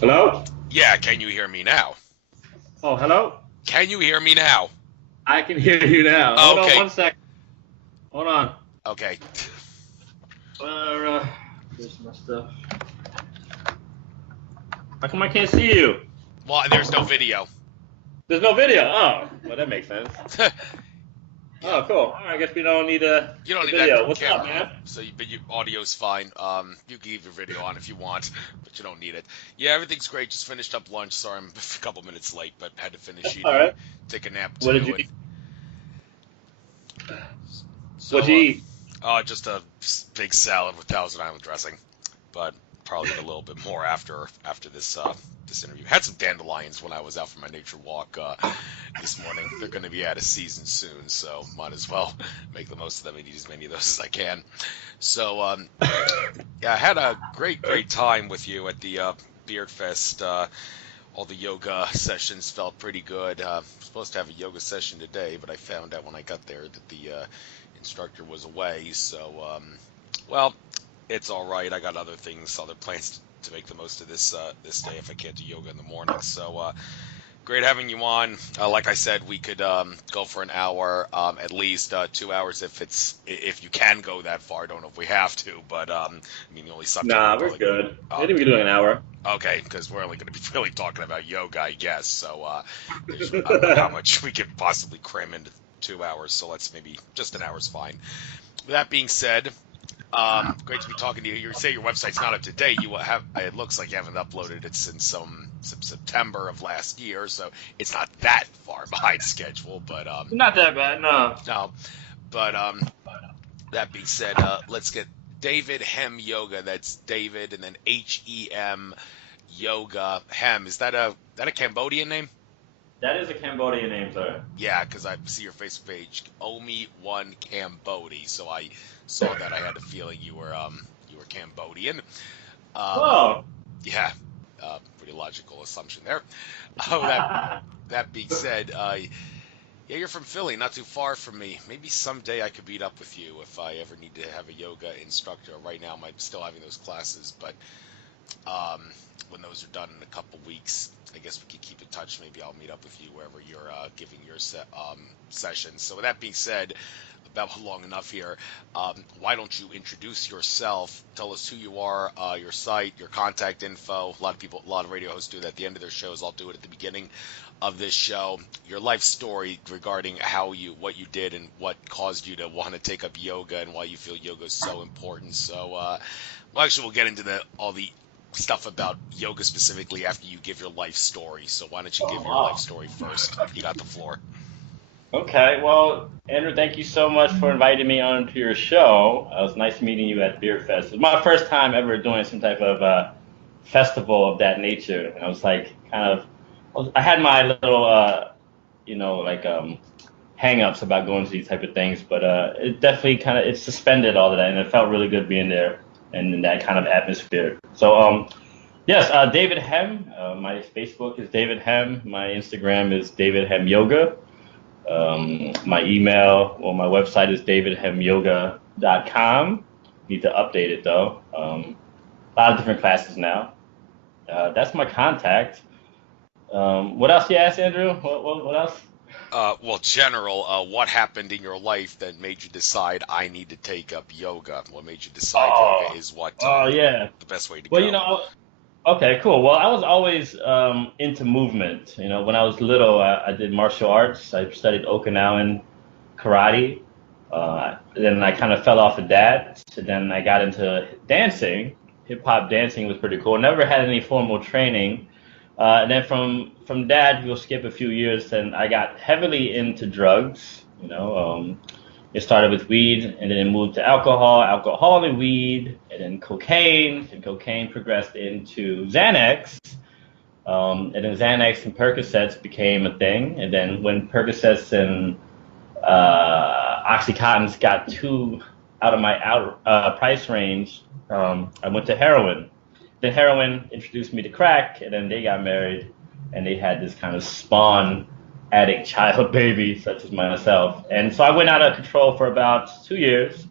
Hello? Yeah, can you hear me now? Oh, hello? Can you hear me now? I can hear you now. Hold on Okay, one sec. Hold on. okay. Uh, here's my stuff. How come I can't see you? Well, there's no video. There's no video. Oh, well, that makes sense. Yeah, Oh, cool. All right, I guess we don't need you don't the need that video. What's up, camera. man? So, but your audio's fine. You can leave your video on if you want, but you don't need it. Yeah, everyth's great. Just finished up lunch. Sorry, I'm a couple minutes late, but had to finish All eating, right. take a nap What did too, you and eat? What'd so, you eat? just a big salad with Thousand Island dressing. But probably eat a little bit more after this interview. Had some dandelions when I was out for my nature walk this morning. They're going to be out of season soon, so might as well make the most of them and eat as many of those as I can. So yeah, I had a great time with you at the Beard Fest. All the yoga sessions felt pretty good. Supposed to have a yoga session today, but I found out when I got there that the instructor was away. So well, it's all right. I got other things, other plans to make the most of this day if I can't do yoga in the morning. So great having you on. Like I said, we could go for an hour, at least 2 hours if you can go that far. I don't know if we have to, but I mean the only subject we're Nah, we're probably good. uh, Maybe we can do an hour. okay, because we're only going to be really talking about yoga, I guess. So I don't know how much we could possibly cram into 2 hours. So let's maybe just an hour's fine. With that being said, great to be talking to you. You say your website's not up to date. You have. It looks like you haven't uploaded it since some September of last year, so it's not that far behind schedule. But Not that bad, no. no. But that being said, let's get David Hem Yoga. That's David and then Hem Yoga. Hem, is that a Cambodian name? That is a Cambodian name, sir. Yeah, because I see your Facebook page, Omi One Cambodia. So I saw that. I had a feeling you were Cambodian. Um, Oh. yeah, pretty logical assumption there. Oh, that being said, yeah, you're from Philly, not too far from me. Maybe someday I could meet up with you if I ever need to have a yoga instructor. Right now, I'm still having those classes, but um, when those are done in a couple weeks, I guess we could keep in touch. Maybe I'll meet up with you wherever you're giving your sessions. So with that being said, about long enough here. Why don't you introduce yourself? Tell us who you are, your site, your contact info. A lot of radio hosts do that at the end of their shows. I'll do it at the beginning of this show. Your life story regarding what you did and what caused you to want to take up yoga and why you feel yoga is so important. So, well, actually, we'll get into all the stuff about yoga specifically after you give your life story. So why don't you Oh, give your life wow. story first? You got the floor. Okay, well, Andrew, thank you so much for inviting me onto your show. It was nice meeting you at Beer Fest. It was my first time ever doing some type of festival of that nature. And I was like, I had my little, like hang-ups about going to these type of things, but it definitely it suspended all of that, and it felt really good being there and in that kind of atmosphere. So, yes, David Hem. My Facebook is David Hem. My Instagram is David Hem Yoga. My email or my website is davidhemyoga.com. Need to update it though. A lot of different classes now. That's my contact. What else you asked, Andrew? What else? Well, general, what happened in your life that made you decide I need to take up yoga? What made you decide yoga Oh, is what oh yeah. the best way to Well, go? okay, cool. Well, I was always into movement. When I was little, I did martial arts. I studied Okinawan karate. Then I kind of fell off of that. So then I got into dancing. Hip hop dancing was pretty cool. Never had any formal training. And then from that, we'll skip a few years, and I got heavily into drugs. It started with weed, and then it moved to alcohol and weed, and then cocaine. And cocaine progressed into Xanax. And then Xanax and Percocets became a thing. And then when Percocets and Oxycontins got too out of my price range, I went to heroin. Then heroin introduced me to crack, and then they got married, and they had this kind of spawn addict child baby, such as myself. And so I went out of control for about 2 years.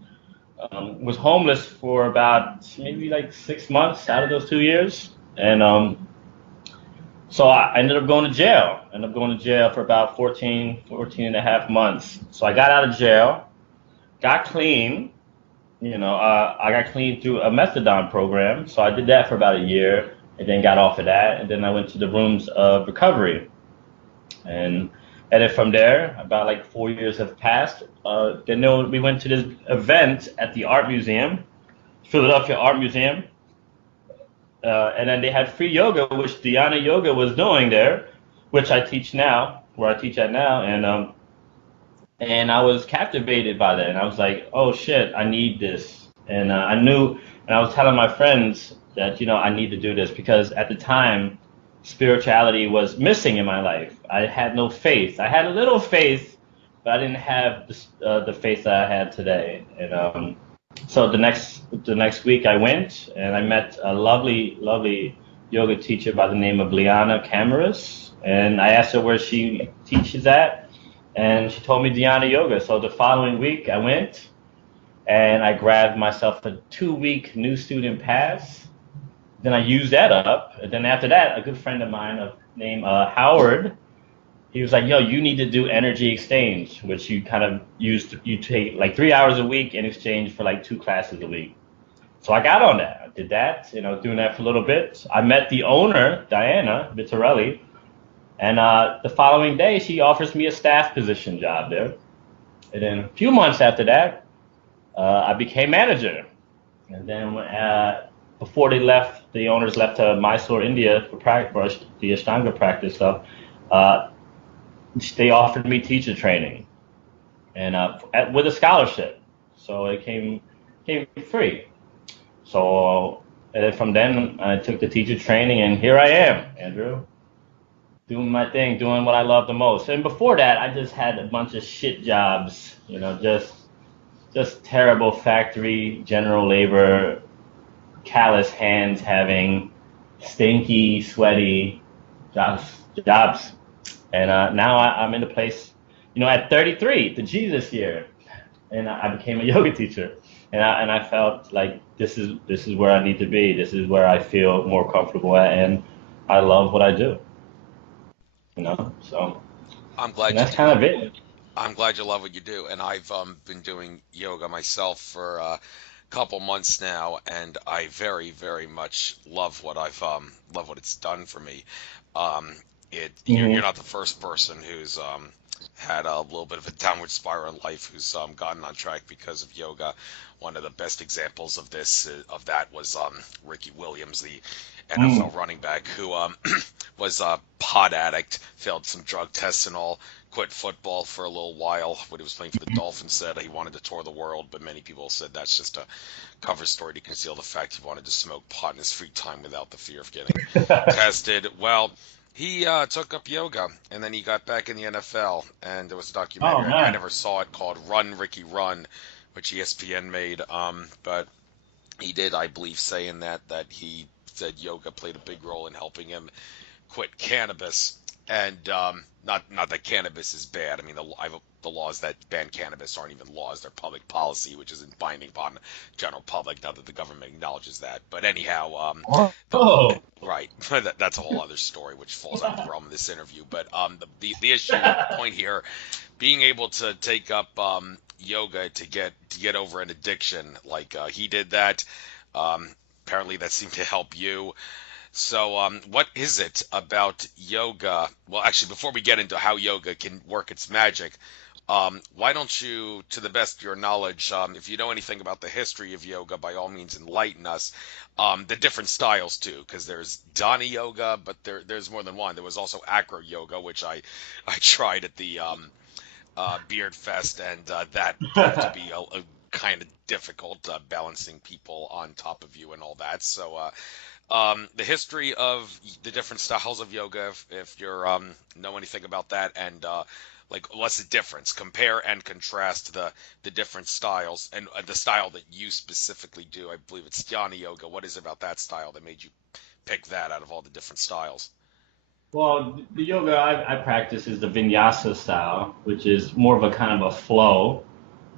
Was homeless for about maybe like 6 months out of those 2 years, and So I ended up going to jail. Ended up going to jail for about 14 and a half months. So I got out of jail, got clean. I got clean through a methadone program. So I did that for about a year and then got off of that. And then I went to the rooms of recovery. And then from there, about like 4 years have passed. Then we went to this event at the Art Museum, Philadelphia Art Museum. And then they had free yoga, which Dhyana Yoga was doing there, which I teach now, where I teach at now. And I was captivated by that. And I was like, oh shit, I need this. And I knew, and I was telling my friends that, I need to do this because at the time, spirituality was missing in my life. I had no faith. I had a little faith, but I didn't have the faith that I had today. And so the next week I went and I met a lovely, lovely yoga teacher by the name of Liana Cameris. And I asked her where she teaches at. And she told me Dhyana Yoga. So the following week I went and I grabbed myself a 2-week new student pass. Then I used that up. And then after that, a good friend of mine named Howard, he was like, yo, you need to do energy exchange, which you kind of you take like 3 hours a week in exchange for like 2 classes a week. So I got on that. I did that, doing that for a little bit. I met the owner, Diana Vitarelli, and the following day she offers me a staff position job there. And then a few months after that, I became manager. And then before the owners left to Mysore, India for the Ashtanga practice stuff, they offered me teacher training and with a scholarship. So it came free. So and then from then I took the teacher training and here I am, Andrew, doing my thing, doing what I love the most. And before that, I just had a bunch of shit jobs, just terrible factory, general labor, callous hands having, stinky, sweaty jobs. And now I'm in the place, at 33, the Jesus year, and I became a yoga teacher, and I felt like this is where I need to be. This is where I feel more comfortable at, and I love what I do. So I'm glad that's kind of it. I'm glad you love what you do, and I've been doing yoga myself for a couple months now, and I very, very much love love what it's done for me. Um, you're not the first person who's had a little bit of a downward spiral in life who's gotten on track because of yoga. One of the best examples of that was Ricky Williams, the NFL running back who was a pot addict, failed some drug tests and all, quit football for a little while when he was playing for the Dolphins, said he wanted to tour the world, but many people said that's just a cover story to conceal the fact he wanted to smoke pot in his free time without the fear of getting tested. Well, he took up yoga, and then he got back in the NFL, and there was a Oh documentary, I man. never saw it, called Run, Ricky, Run, which ESPN made, but he did, I believe, say in that he said yoga played a big role in helping him quit cannabis, and not that cannabis is bad. I mean, the laws that ban cannabis aren't even laws; they're public policy, which isn't binding upon the general public. Not that the government acknowledges that, but anyhow, the Oh. right, that's a whole other story, which falls out of the realm of this interview. But the issue, point here, being able to take up yoga to get over an addiction, like he did that. Apparently, that seemed to help you. So, what is it about yoga? Well, actually, before we get into how yoga can work its magic, why don't you, to the best of your knowledge, if you know anything about the history of yoga, by all means enlighten us. The different styles too, because there's Dhyana Yoga, but there's more than one. There was also Acro Yoga, which I tried at the Beard Fest, and that proved to be a kind of difficult, balancing people on top of you and all that. So, the history of the different styles of yoga, if you're know anything about that, and like what's the difference? Compare and contrast the different styles, and the style that you specifically do. I believe it's Dhyana Yoga. What is it about that style that made you pick that out of all the different styles? Well, the yoga I practice is the vinyasa style, which is more of a kind of a flow,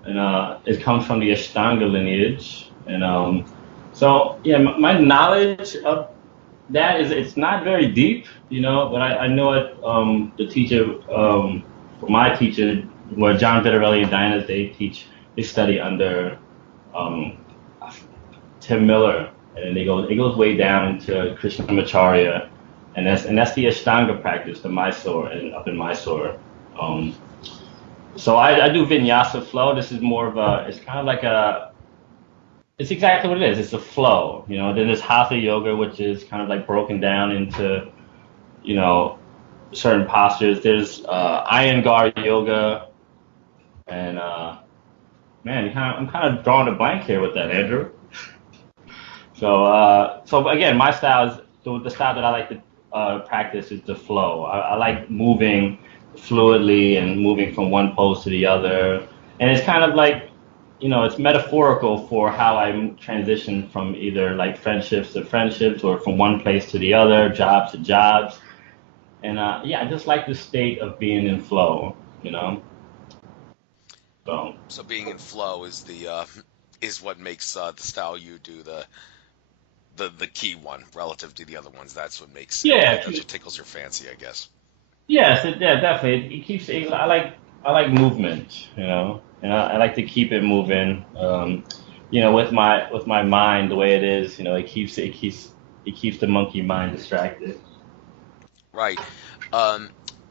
and it comes from the Ashtanga lineage. And so yeah, my knowledge of that is, it's not very deep, but I know it. The teacher, my teacher, where John Vitarelli and Diana, they study under um, Tim Miller, and it goes way down into Krishnamacharya, and that's the Ashtanga practice, the Mysore, and up in Mysore. Um, so I do Vinyasa flow. This is more of it's kind of like it's exactly what it is. It's a flow, Then there's Hatha yoga, which is kind of like broken down into, you know, certain postures. There's Iyengar yoga, and man, I'm kind of drawing a blank here with that, Andrew. So again, my style is the style that I like to practice is the flow. I like moving fluidly and moving from one pose to the other, and it's kind of like, it's metaphorical for how I transition from either like friendships to friendships or from one place to the other, jobs to jobs, and yeah, I just like the state of being in flow, you know. So So being in flow is the is what makes the style you do the key one relative to the other ones. That's what makes yeah, that's what tickles your fancy, I guess. yes, yeah, definitely. It keeps. I like movement, and I like to keep it moving. With my mind the way it is, it keeps the monkey mind distracted. Right.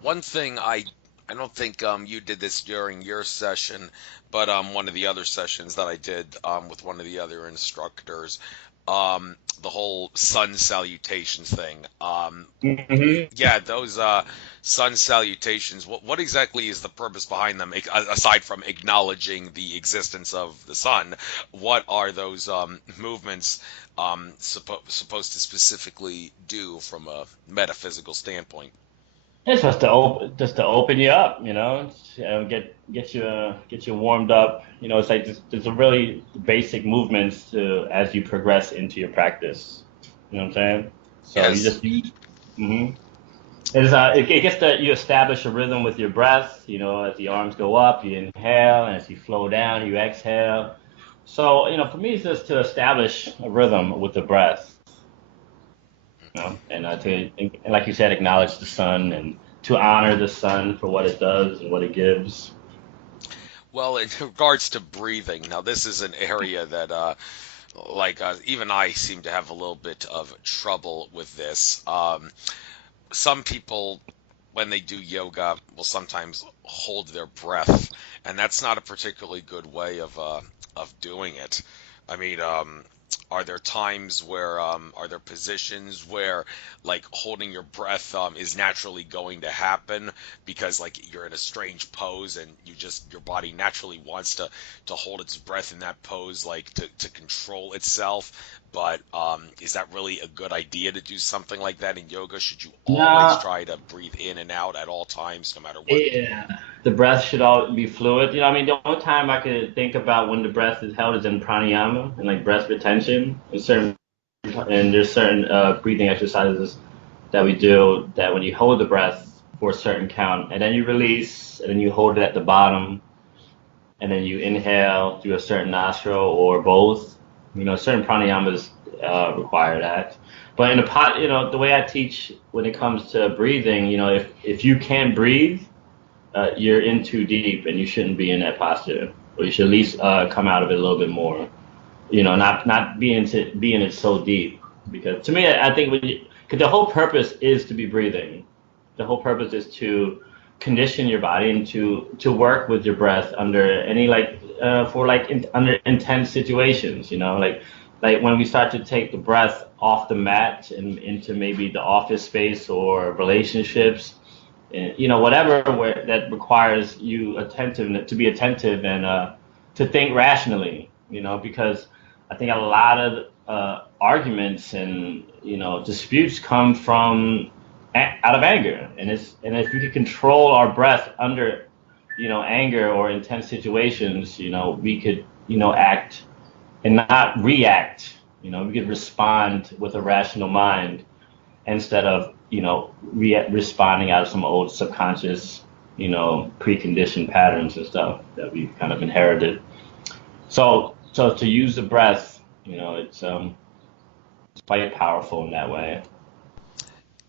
One thing I don't think you did this during your session, but one of the other sessions that I did with one of the other instructors, the whole sun salutations thing. Hmm. Yeah, those sun salutations. What exactly is the purpose behind them, aside from acknowledging the existence of the sun? What are those movements supposed to specifically do from a metaphysical standpoint? It's just to open you up, get you warmed up. It's like there's a really basic movements to as you progress into your practice. You know what I'm saying? So you Yes. just. Hmm. It gets that you establish a rhythm with your breath. As the arms go up, you inhale, and as you flow down, you exhale. So, for me, it's just to establish a rhythm with the breath, and like you said, acknowledge the sun and to honor the sun for what it does and what it gives. Well, in regards to breathing, now this is an area that even I seem to have a little bit of trouble with this. Some people, when they do yoga, will sometimes hold their breath, and that's not a particularly good way of doing it. I mean, are there times where are there positions where like holding your breath is naturally going to happen because like you're in a strange pose and your body naturally wants to hold its breath in that pose like to control itself, but is that really a good idea to do something like that in yoga? Should you always Now, try to breathe in and out at all times, no matter what? yeah, the breath should all be fluid. I mean, the only time I could think about when the breath is held is in pranayama and like breath retention. There's certain breathing exercises that we do that when you hold the breath for a certain count and then you release and then you hold it at the bottom and then you inhale through a certain nostril or both. Certain pranayamas require that. But in the pot, the way I teach when it comes to breathing, if you can't breathe, you're in too deep and you shouldn't be in that posture, or you should at least come out of it a little bit more. Not being it so deep, because to me, I think because the whole purpose is to be breathing. The whole purpose is to condition your body and to work with your breath under any like for like under intense situations. Like when we start to take the breath off the mat and into maybe the office space or relationships, and, whatever where that requires you attentive to be attentive and to think rationally. Because I think a lot of arguments and disputes come from out of anger, and if we could control our breath under anger or intense situations, we could act and not react. We could respond with a rational mind instead of responding out of some old subconscious preconditioned patterns and stuff that we've kind of inherited. So to use the breath, it's quite powerful in that way.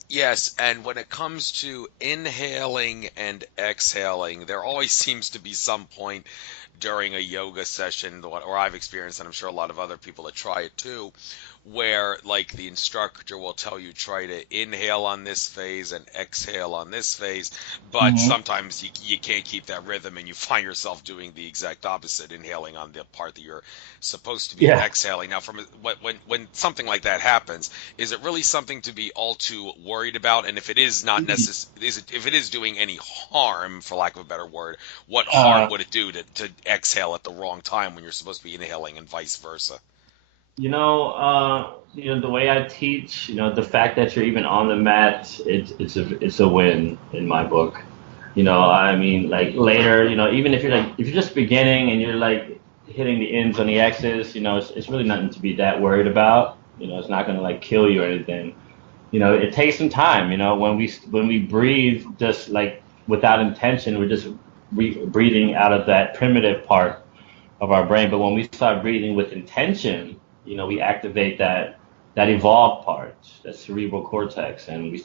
Yes, and when it comes to inhaling and exhaling, there always seems to be some point during a yoga session, or I've experienced, and I'm sure a lot of other people that try it too, where like the instructor will tell you try to inhale on this phase and exhale on this phase, but Hmm. sometimes you can't keep that rhythm and you find yourself doing the exact opposite, inhaling on the part that you're supposed to be Yeah. exhaling. Now, when something like that happens, is it really something to be all too worried about? And if it is not if it is doing any harm, for lack of a better word, what harm Uh, would it do to exhale at the wrong time when you're supposed to be inhaling and vice versa? the way I teach, the fact that you're even on the mat, it's a win in my book. I mean, like later, even if you're just beginning and you're like hitting the ins on the X's, it's really nothing to be that worried about. It's not gonna like kill you or anything. It takes some time. When we breathe just like without intention, we're just breathing out of that primitive part of our brain. But when we start breathing with intention, we activate that evolved part, that cerebral cortex, and then we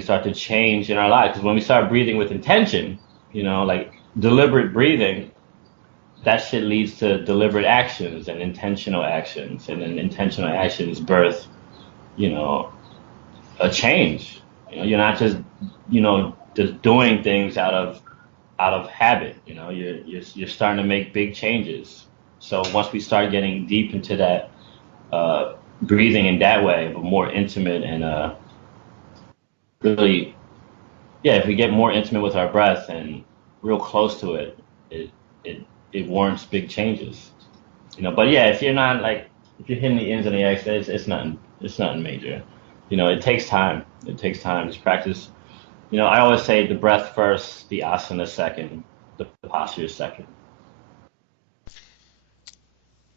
start to change in our lives. Because when we start breathing with intention, like deliberate breathing, that shit leads to deliberate actions and intentional actions, and then intentional actions birth, you know, a change. You're not just doing things out of habit. You're starting to make big changes. So once we start getting deep into that breathing in that way, but more intimate and really, yeah, if we get more intimate with our breath and real close to it, it it it warrants big changes. But yeah, if you're hitting the ins and the X, it's nothing major. It takes time. It takes time. It's practice. I always say the breath first, the asana second, the posture second.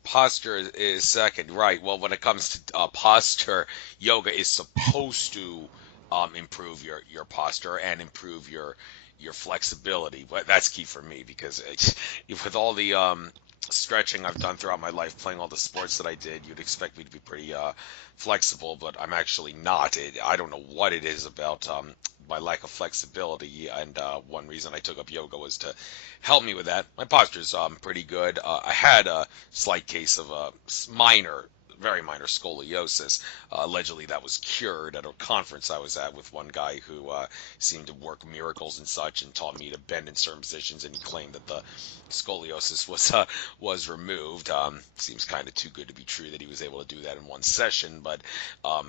Posture is second, right? Well, when it comes to posture, yoga is supposed to improve your posture and improve your flexibility. But that's key for me because with all the stretching I've done throughout my life, playing all the sports that I did, you'd expect me to be pretty flexible, but I'm actually not. I don't know what it is about my lack of flexibility, and one reason I took up yoga was to help me with that. My posture's pretty good. I had a slight case of a minor, very minor scoliosis. Allegedly, that was cured at a conference I was at with one guy who seemed to work miracles and such, and taught me to bend in certain positions. And he claimed that the scoliosis was removed. Seems kind of too good to be true that he was able to do that in one session. But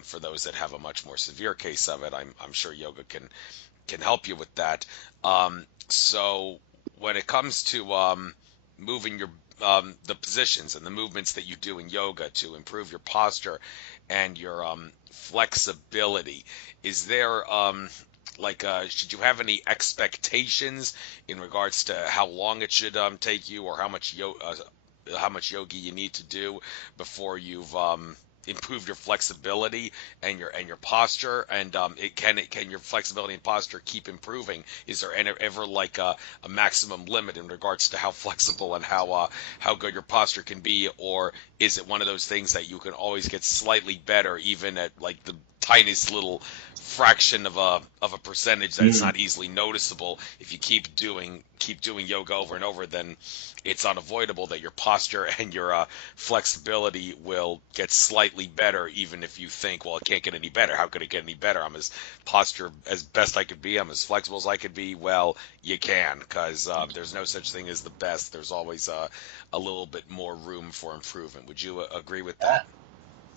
for those that have a much more severe case of it, I'm sure yoga can help you with that. So when it comes to moving the positions and the movements that you do in yoga to improve your posture and your flexibility, is there should you have any expectations in regards to how long it should take you, or how much yoga you need to do before you've improved your flexibility and your posture, and can your flexibility and posture keep improving? Is there ever like a maximum limit in regards to how flexible and how good your posture can be, or is it one of those things that you can always get slightly better even at like the tiniest little fraction of a percentage that it's Mm. not easily noticeable? If you keep doing yoga over and over, then it's unavoidable that your posture and your flexibility will get slightly better, even if you think, well, it can't get any better. How could it get any better? I'm as posture as best I could be. I'm as flexible as I could be. Well, you can, because there's no such thing as the best. There's always a little bit more room for improvement. Would you agree with that?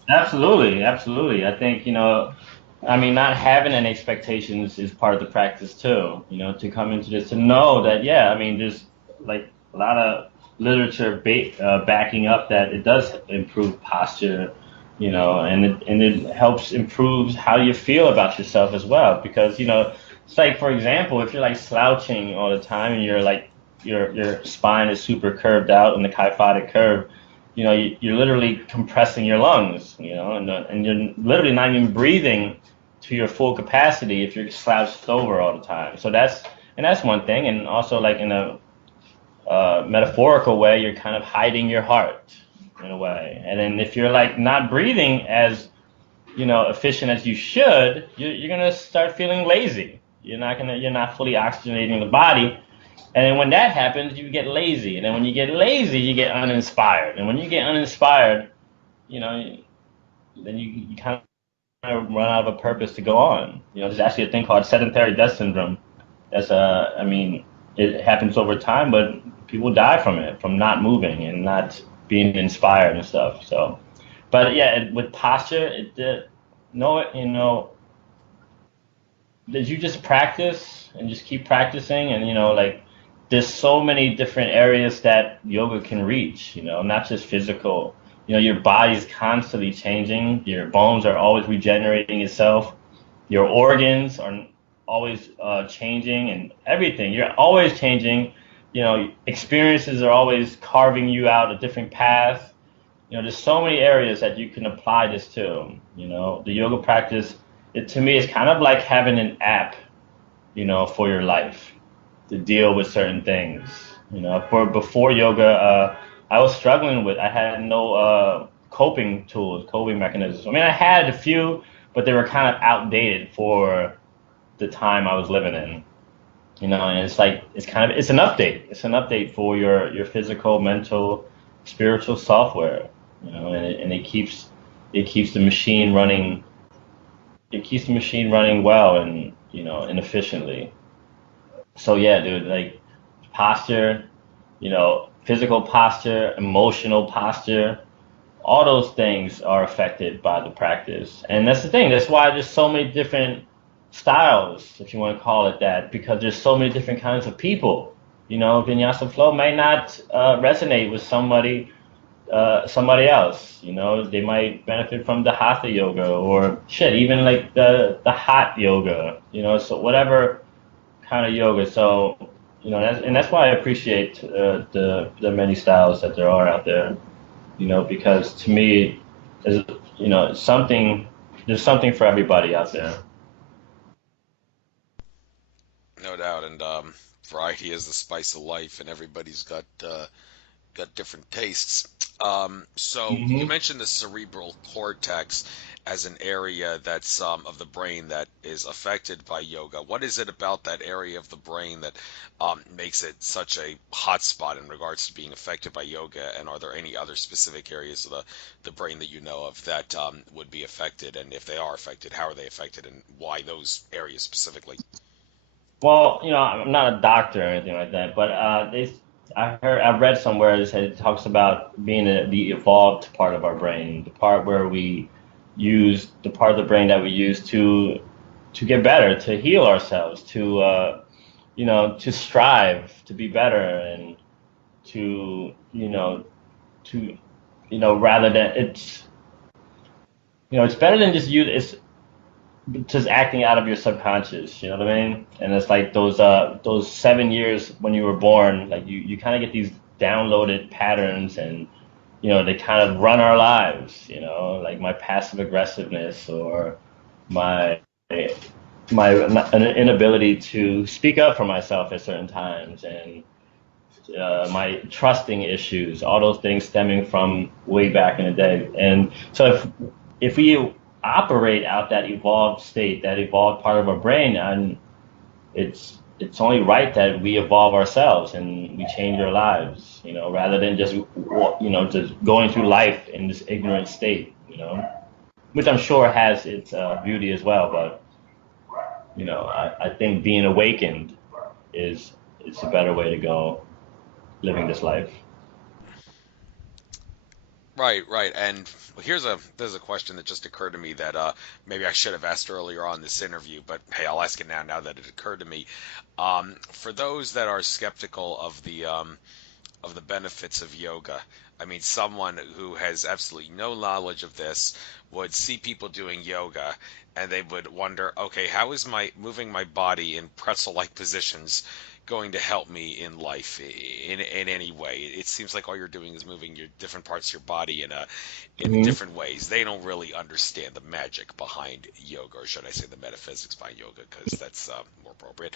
Absolutely, absolutely. I think, I mean, not having any expectations is part of the practice too, to come into this, to know that, yeah, I mean, there's like a lot of literature backing up that it does improve posture, and it helps improves how you feel about yourself as well. Because, it's like, for example, if you're like slouching all the time and you're like, your spine is super curved out in the kyphotic curve, you're literally compressing your lungs, and you're literally not even breathing to your full capacity if you're slouched over all the time. So that's one thing, and also like in a metaphorical way, you're kind of hiding your heart in a way. And then if you're like not breathing as efficient as you should, you're gonna start feeling lazy. You're not fully oxygenating the body. And then when that happens, you get lazy. And then when you get lazy, you get uninspired. And when you get uninspired, you know, then you kind of run out of a purpose to go on. There's actually a thing called sedentary death syndrome. I mean, it happens over time, but people die from it, from not moving and not being inspired and stuff. So, but yeah, with posture, no, that you just practice and just keep practicing, and like there's so many different areas that yoga can reach, not just physical. Your body's constantly changing, your bones are always regenerating itself, your organs are always changing, and everything, you're always changing. Experiences are always carving you out a different path. There's so many areas that you can apply this to. The yoga practice, to me, is kind of like having an app, for your life to deal with certain things. For before yoga, I was struggling with. I had no coping tools, coping mechanisms. I mean, I had a few, but they were kind of outdated for the time I was living in. And it's like it's an update. It's an update for your physical, mental, spiritual software. And it keeps the machine running. It keeps the machine running well and efficiently. So yeah, dude, like posture, physical posture, emotional posture, all those things are affected by the practice. And that's the thing. That's why there's so many different styles, if you want to call it that, because there's so many different kinds of people. Vinyasa flow may not resonate with somebody else. They might benefit from the hatha yoga, or shit, even like the hot yoga. So whatever kind of yoga. So that's why I appreciate the many styles that there are out there. Because to me, is something. There's something for everybody out there. No doubt. And variety is the spice of life, and everybody's got different tastes. So you Hmm. mentioned the cerebral cortex as an area that's of the brain that is affected by yoga. What is it about that area of the brain that makes it such a hot spot in regards to being affected by yoga? And are there any other specific areas of the brain that you know of that would be affected? And if they are affected, how are they affected, and why those areas specifically? Well, I'm not a doctor or anything like that, but I read somewhere that said it talks about being the evolved part of our brain, the part where we use the part of the brain that we use to get better, to heal ourselves, to strive to be better, and to to rather than it's better than just you. It's just acting out of your subconscious, you know what I mean? And it's like those 7 years when you were born, like you kind of get these downloaded patterns, and they kind of run our lives, like my passive aggressiveness, or my my inability to speak up for myself at certain times, and my trusting issues, all those things stemming from way back in the day. And so if we operate out that evolved state, that evolved part of our brain, and it's only right that we evolve ourselves and we change our lives, rather than just going through life in this ignorant state, which I'm sure has its beauty as well. But I think being awakened is it's a better way to go living this life. Right, right. And there's a question that just occurred to me that maybe I should have asked earlier on this interview, but hey, I'll ask it now. Now that it occurred to me, for those that are skeptical of the benefits of yoga, I mean, someone who has absolutely no knowledge of this would see people doing yoga, and they would wonder, okay, how is my moving my body in pretzel-like positions going to help me in life in any way? It seems like all you're doing is moving your different parts of your body in Hmm. different ways. They don't really understand the magic behind yoga, or should I say the metaphysics behind yoga, because that's more appropriate.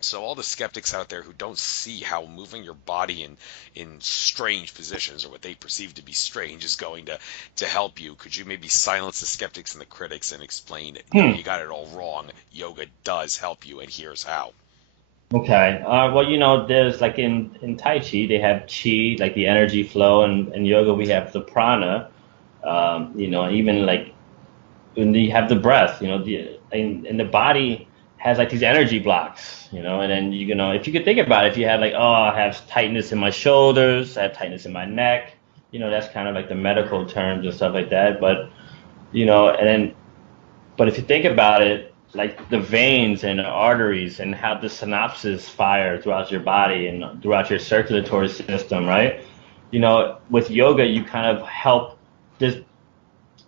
So all the skeptics out there who don't see how moving your body in strange positions, or what they perceive to be strange, is going to help you, could you maybe silence the skeptics and the critics and explain, no, Hmm. you got it all wrong. Yoga does help you, and here's how. Okay. Well, there's like in Tai Chi, they have Chi, like the energy flow, and in yoga we have the prana. Even like when you have the breath, and the body has like these energy blocks, and then if you could think about it, if you had like, oh, I have tightness in my shoulders, I have tightness in my neck, that's kind of like the medical terms and stuff like that. But and then but if you think about it, like the veins and the arteries and how the synapses fire throughout your body and throughout your circulatory system, right? With yoga, you kind of help this.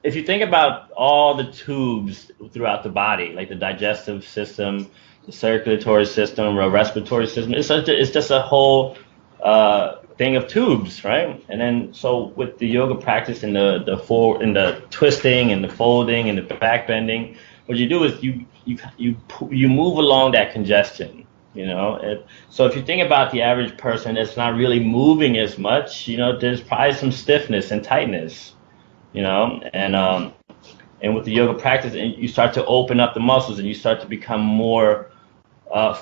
If you think about all the tubes throughout the body, like the digestive system, the circulatory system, the respiratory system, it's just a whole thing of tubes, right? And then so with the yoga practice and the twisting and the folding and the back bending, what you do is you move along that congestion. So if you think about the average person that's not really moving as much, there's probably some stiffness and tightness, and with the yoga practice, and you start to open up the muscles and you start to become more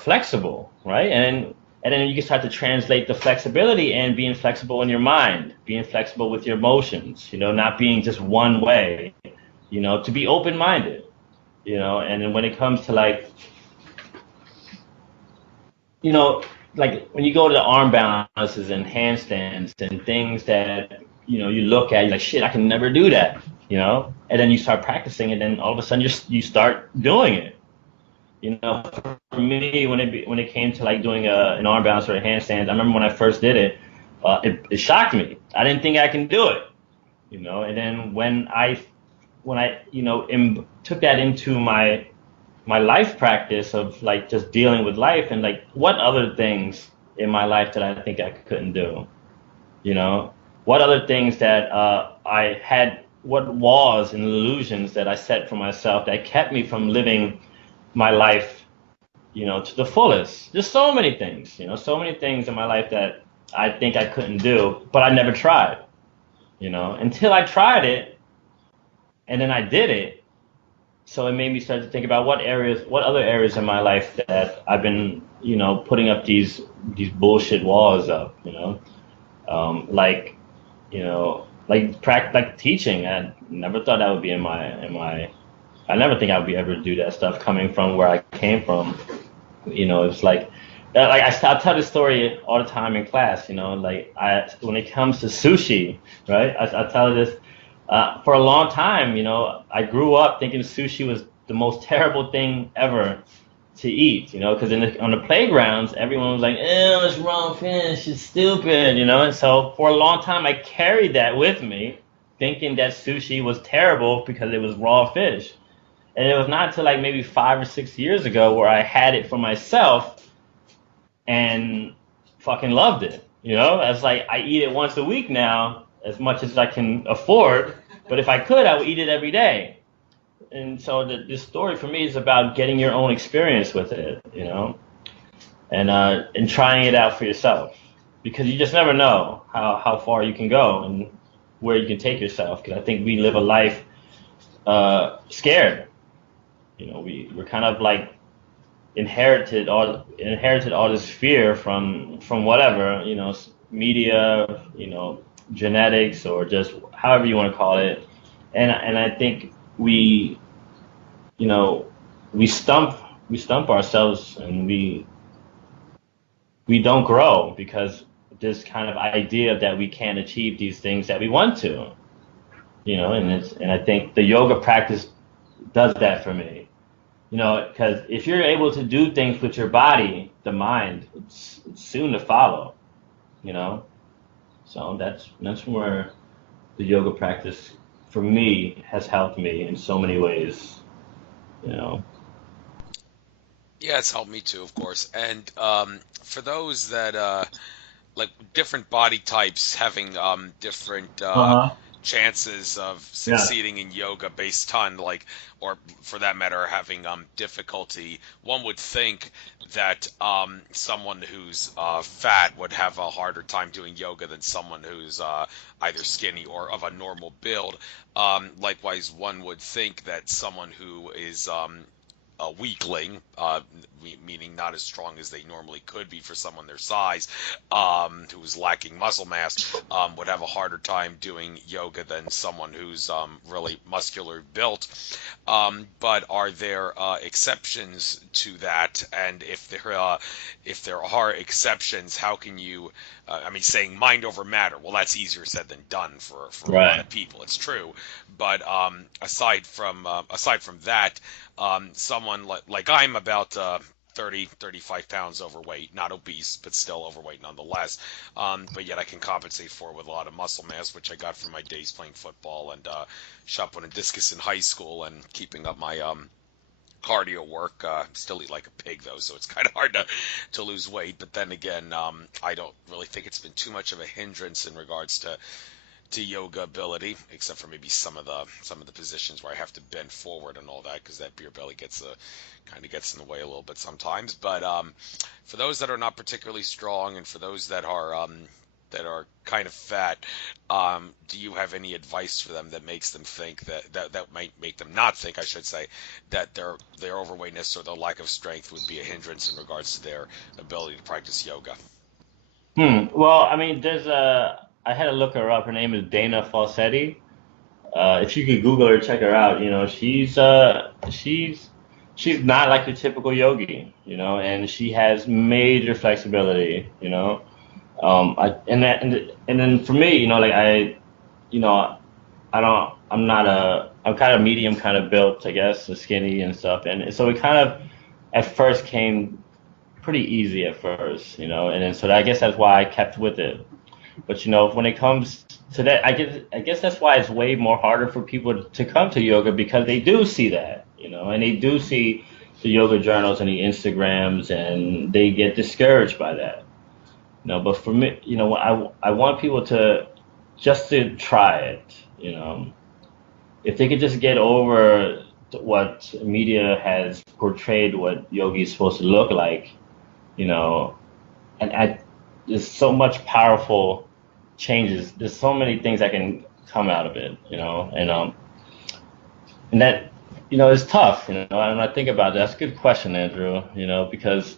flexible, right? And then you can start to translate the flexibility and being flexible in your mind, being flexible with your emotions, not being just one way, to be open-minded, and then when it comes to you know, like when you go to the arm balances and handstands and things that, you look at, you're like, shit, I can never do that, and then you start practicing and then all of a sudden you start doing it. For me, when it came to like doing an arm balance or a handstand, I remember when I first did it, it shocked me. I didn't think I can do it, and then when I took that into my life practice of like just dealing with life and like what other things in my life that I think I couldn't do, you know, what other things that I had, what walls and illusions that I set for myself that kept me from living my life, to the fullest. There's so many things, so many things in my life that I think I couldn't do, but I never tried, until I tried it and then I did it. So it made me start to think about what other areas in my life that I've been, putting up these bullshit walls up, like, like teaching. I never thought that would be in my. I never think I would be able to do that stuff coming from where I came from. It's like I tell this story all the time in class. Like when it comes to sushi, right? I tell this for a long time. I grew up thinking sushi was the most terrible thing ever to eat. Because on the playgrounds, everyone was like, "Oh, it's raw fish. It's stupid." And so for a long time, I carried that with me, thinking that sushi was terrible because it was raw fish. And it was not until like maybe 5 or 6 years ago where I had it for myself and fucking loved it. It's like I eat it once a week now, as much as I can afford. But if I could, I would eat it every day. And so this story for me is about getting your own experience with it, and trying it out for yourself, because you just never know how far you can go and where you can take yourself. Because I think we live a life scared. We're kind of like inherited all this fear from whatever, media, genetics, or just however you want to call it. And I think you know we stump ourselves, and we don't grow because this kind of idea that we can't achieve these things that we want to, and I think the yoga practice does that for me. Because if you're able to do things with your body, the mind, it's soon to follow, you know. So that's where the yoga practice for me has helped me in so many ways, you know. Yeah, it's helped me too, of course. And for those that like different body types having different Uh-huh. chances of Yeah. succeeding in yoga based on like, or for that matter, having difficulty. One would think that someone who's fat would have a harder time doing yoga than someone who's either skinny or of a normal build. Likewise, one would think that someone who is a weakling, meaning not as strong as they normally could be for someone their size, who's lacking muscle mass, would have a harder time doing yoga than someone who's really muscular built. But are there exceptions to that? And if there are exceptions, how can you? I mean, saying mind over matter. Well, that's easier said than done for a lot Right. of people. It's true, but aside from that, someone like I'm about 30, 35 pounds overweight, not obese, but still overweight nonetheless. But yet I can compensate for it with a lot of muscle mass, which I got from my days playing football and shot put and discus in high school and keeping up my cardio work. Still eat like a pig though, so it's kind of hard to lose weight. But then again, I don't really think it's been too much of a hindrance in regards to yoga ability, except for maybe some of the positions where I have to bend forward and all that, because that beer belly gets kind of gets in the way a little bit sometimes. But for those that are not particularly strong, and for those that are kind of fat, do you have any advice for them that makes them think that might make them not think, I should say, that their overweightness or their lack of strength would be a hindrance in regards to their ability to practice yoga? Well, I mean, I had to look her up. Her name is Dana Falsetti. If you could Google her, check her out. She's not like your typical yogi, and she has major flexibility, and then for me, you know, I'm kind of medium kind of built, I guess, so skinny and stuff. And so it kind of at first came pretty easy at first, and then so I guess that's why I kept with it. But when it comes to that, I guess that's why it's way more harder for people to come to yoga because they do see that, and they do see the yoga journals and the Instagrams, and they get discouraged by that. But for me, I want people to just to try it, you know. If they could just get over what media has portrayed what yogi is supposed to look like, you know, and there's so much powerful changes. There's so many things that can come out of it, and that is tough, And I think about that. That's a good question, Andrew. Because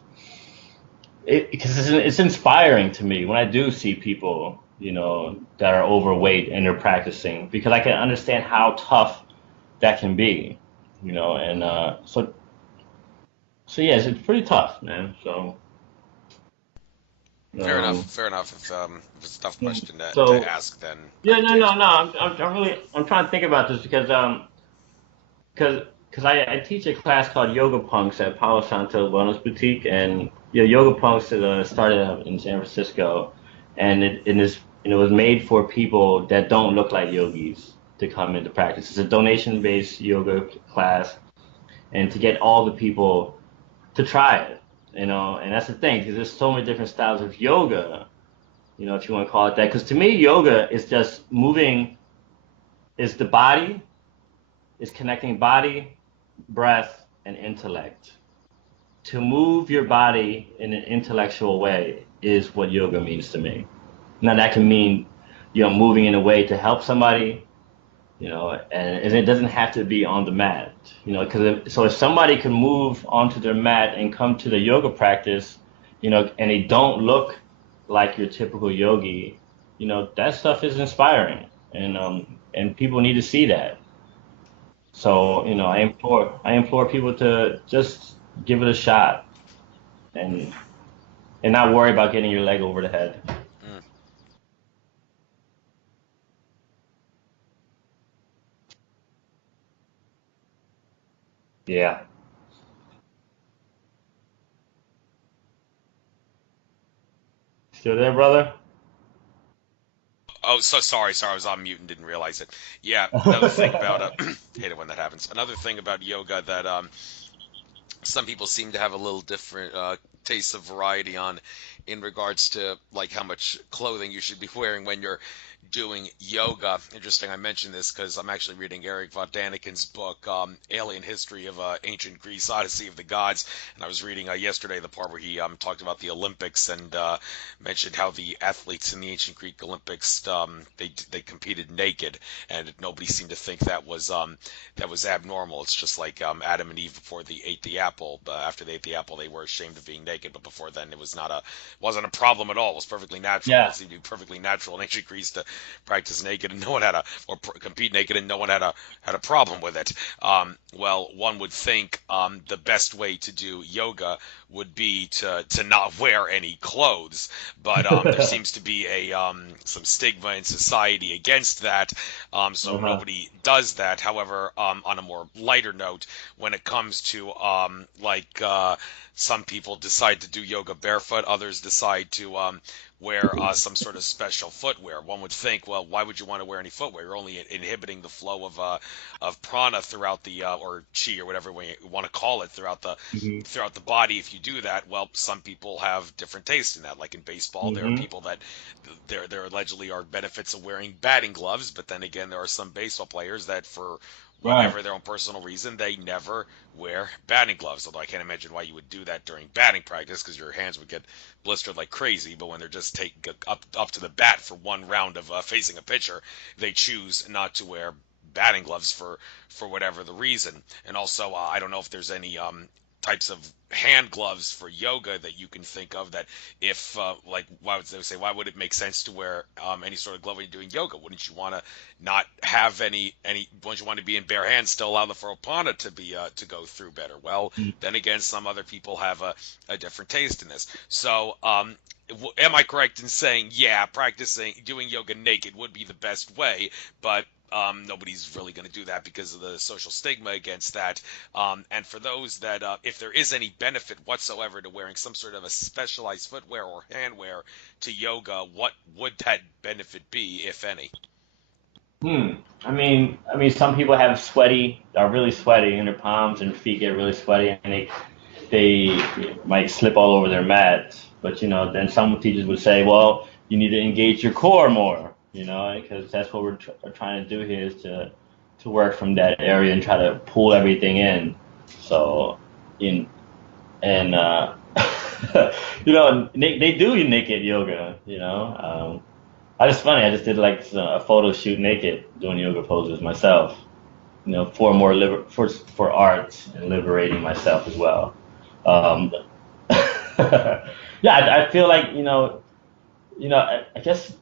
it's inspiring to me when I do see people, that are overweight and they're practicing because I can understand how tough that can be, and so yes, it's pretty tough, man. So Fair enough. um, Fair enough. If it's a tough question to so ask, then I yeah, no, do. no, no. I'm trying to think about this because I teach a class called Yoga Punks at Palo Santo Wellness Boutique, and Yoga Punks started out in San Francisco, and it was made for people that don't look like yogis to come into practice. It's a donation-based yoga class, and to get all the people to try it, and that's the thing because there's so many different styles of yoga, if you want to call it that. Because to me, yoga is just moving, is the body, is connecting body, breath, and intellect. To move your body in an intellectual way is what yoga means to me. Now that can mean, moving in a way to help somebody, and it doesn't have to be on the mat, because so if somebody can move onto their mat and come to the yoga practice, and they don't look like your typical yogi, that stuff is inspiring, and people need to see that. So, I implore people to just give it a shot and not worry about getting your leg over the head. Mm. Yeah. Still there, brother? Oh, so sorry. Sorry, I was on mute and didn't realize it. Yeah. Another thing about hate it when that happens. Another thing about yoga that some people seem to have a little different taste of variety on in regards to like how much clothing you should be wearing when you're doing yoga. Interesting, I mentioned this because I'm actually reading Eric von Daniken's book, Alien History of Ancient Greece, Odyssey of the Gods, and I was reading yesterday the part where he talked about the Olympics and mentioned how the athletes in the ancient Greek Olympics they competed naked, and nobody seemed to think that was abnormal. It's just like Adam and Eve before they ate the apple. After they ate the apple, they were ashamed of being naked, but before then, it wasn't a problem at all. It was perfectly natural. Yeah. It seemed to be perfectly natural in ancient Greece to practice naked, and no one had compete naked, and no one had a problem with it. Well, one would think the best way to do yoga would be to not wear any clothes, but there seems to be a some stigma in society against that, so Uh-huh. nobody does that. However, on a more lighter note, when it comes to some people decide to do yoga barefoot, others decide to wear some sort of special footwear. One would think, well, why would you want to wear any footwear? You're only inhibiting the flow of prana throughout the or chi or whatever way you want to call it Hmm. throughout the body. If you do that, well, some people have different taste in that. Like in baseball, there are Hmm. people that there allegedly are benefits of wearing batting gloves, but then again, there are some baseball players that for Right. whatever their own personal reason, they never wear batting gloves. Although I can't imagine why you would do that during batting practice because your hands would get blistered like crazy. But when they're just taking up to the bat for one round of facing a pitcher, they choose not to wear batting gloves for whatever the reason. And also, I don't know if there's any types of hand gloves for yoga that you can think of that if like why would they say why would it make sense to wear any sort of glove when you're doing yoga? Wouldn't you want to not have any wouldn't you want to be in bare hands, still allow the prana to be to go through better? Well, then again, some other people have a different taste in this. So am I correct in saying, yeah, practicing doing yoga naked would be the best way, but nobody's really going to do that because of the social stigma against that. And for those that, if there is any benefit whatsoever to wearing some sort of a specialized footwear or handwear to yoga, what would that benefit be, if any? Hmm. I mean, some people have are really sweaty, and their palms and feet get really sweaty, and they might slip all over their mat. But then some teachers would say, well, you need to engage your core more, because that's what we're trying to do here is to work from that area and try to pull everything in. So, in and they do naked yoga. I just funny. I just did like a photo shoot naked doing yoga poses myself. For more for art and liberating myself as well. Um, yeah, I feel like I guess